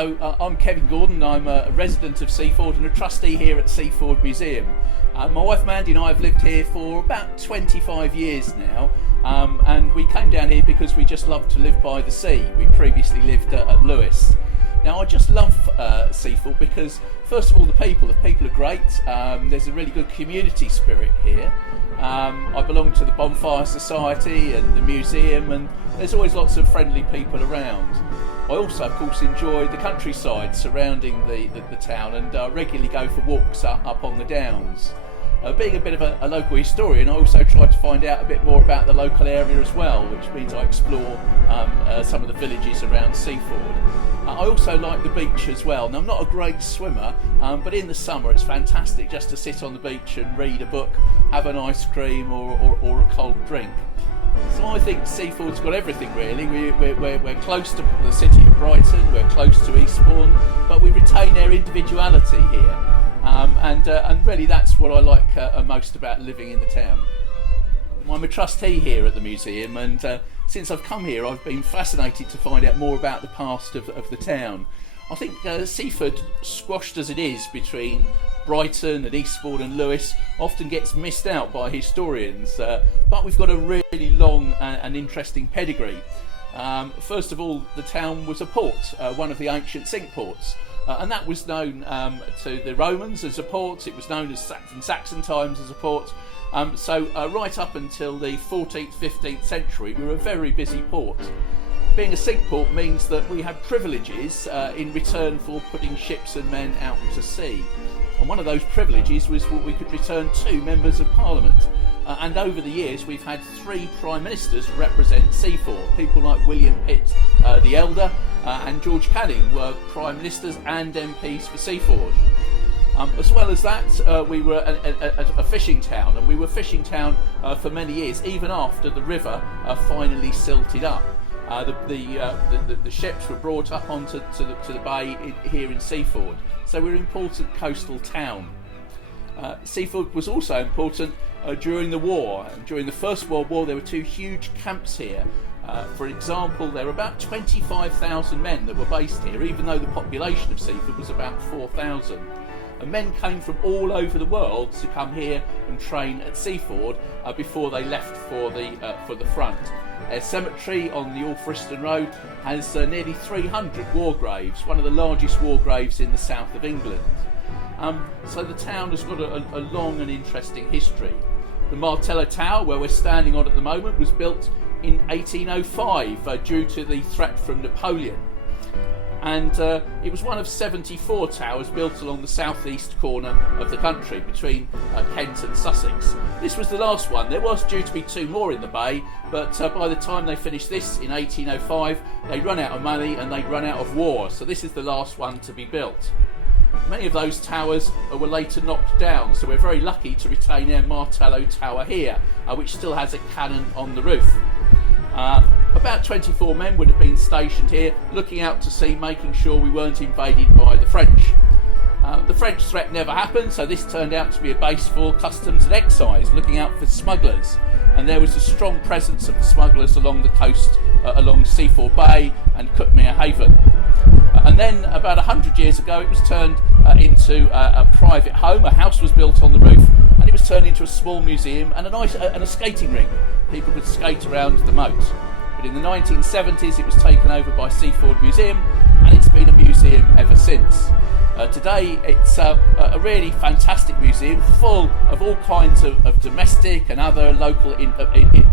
Hello, I'm Kevin Gordon. I'm a resident of Seaford and a trustee here at Seaford Museum. My wife Mandy and I have lived here for about 25 years now, and we came down here because we just love to live by the sea. We previously lived at Lewes. Now I just love Seaford because first of all the people are great. There's a really good community spirit here. I belong to the Bonfire Society and the museum, and there's always lots of friendly people around. I also of course enjoy the countryside surrounding the town, and regularly go for walks up on the downs. Being a bit of a local historian, I also try to find out a bit more about the local area as well, which means I explore some of the villages around Seaford. I also like the beach as well. Now I'm not a great swimmer, but in the summer it's fantastic just to sit on the beach and read a book, have an ice cream or a cold drink. So I think Seaford's got everything really. We're close to the city of Brighton, we're close to Eastbourne, but we retain our individuality here. And really that's what I like most about living in the town. I'm a trustee here at the museum, and since I've come here I've been fascinated to find out more about the past of the town. I think Seaford, squashed as it is between Brighton and Eastbourne and Lewes, often gets missed out by historians, but we've got a really long and interesting pedigree. First of all, the town was a port, one of the ancient Cinque Ports. And that was known to the Romans as a port. It was known as in Saxon times as a port. So right up until the 14th, 15th century, we were a very busy port. Being a Cinque Port means that we had privileges in return for putting ships and men out to sea. And one of those privileges was what we could return 2 members of Parliament. And over the years we've had 3 Prime Ministers represent Seaford. People like William Pitt the Elder and George Canning were Prime Ministers and MPs for Seaford. As well as that, we were a fishing town, and we were a fishing town for many years, even after the river finally silted up. The ships were brought up onto the bay here in Seaford, so we're an important coastal town. Seaford was also important during the war. During the First World War there were 2 huge camps here. For example, there were about 25,000 men that were based here, even though the population of Seaford was about 4,000. And men came from all over the world to come here and train at Seaford before they left for the front. A cemetery on the Alfriston Road has nearly 300 war graves, one of the largest war graves in the south of England. So the town has got a long and interesting history. The Martello Tower, where we're standing on at the moment, was built in 1805 due to the threat from Napoleon. And it was one of 74 towers built along the southeast corner of the country between Kent and Sussex. This was the last one. There was due to be 2 more in the bay, but by the time they finished this in 1805 they'd run out of money and they'd run out of war, so this is the last one to be built. Many of those towers were later knocked down, so we're very lucky to retain our Martello Tower here, which still has a cannon on the roof. About 24 men would have been stationed here, looking out to sea, making sure we weren't invaded by the French. The French threat never happened, so this turned out to be a base for customs and excise, looking out for smugglers. And there was a strong presence of the smugglers along the coast, along Seaford Bay and Cuttmere Haven. And then about 100 years ago it was turned into a private home. A house was built on the roof and it was turned into a small museum and a skating rink. People could skate around the moat. But in the 1970s it was taken over by Seaford Museum, and it's been a museum ever since. Today it's a really fantastic museum full of all kinds of domestic and other local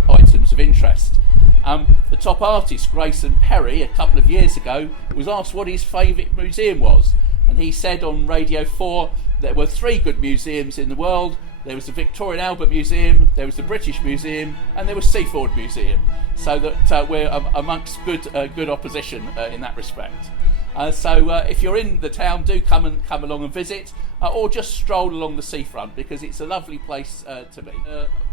items of interest. The top artist, Grayson Perry, a couple of years ago was asked what his favourite museum was, and he said on Radio 4 there were 3 good museums in the world. There was the Victoria and Albert Museum, there was the British Museum, and there was Seaford Museum. So that we're amongst good opposition in that respect. So if you're in the town, do come along and visit, or just stroll along the seafront, because it's a lovely place to be.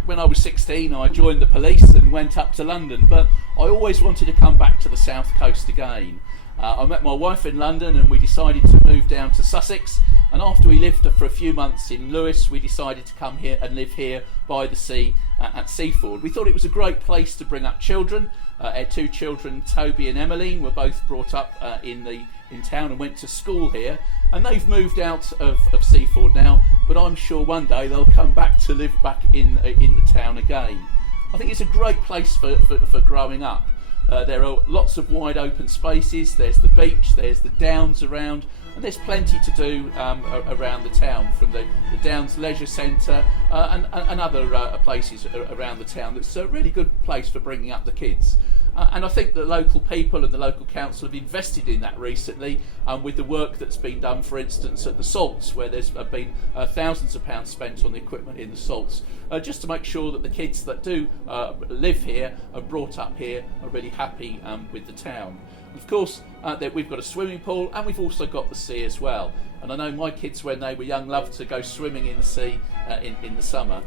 When I was 16 I joined the police and went up to London, but I always wanted to come back to the south coast again. I met my wife in London and we decided to move down to Sussex, And after we lived for a few months in Lewes, we decided to come here and live here by the sea at Seaford. We thought it was a great place to bring up children. Our two children, Toby and Emmeline, were both brought up in town and went to school here, and they've moved out of Seaford now, but I'm sure one day they'll come back to live back in the town again. I think it's a great place for growing up. There are lots of wide open spaces, there's the beach, there's the downs around, and there's plenty to do around the town, from the Downs Leisure Centre and other places around the town. It's a really good place for bringing up the kids. And I think the local people and the local council have invested in that recently, with the work that's been done, for instance, at the Salts, where there's been thousands of pounds spent on the equipment in the Salts, just to make sure that the kids that do live here, are brought up here, are really happy with the town. And of course, we've got a swimming pool, and we've also got the sea as well. And I know my kids, when they were young, loved to go swimming in the sea in the summer.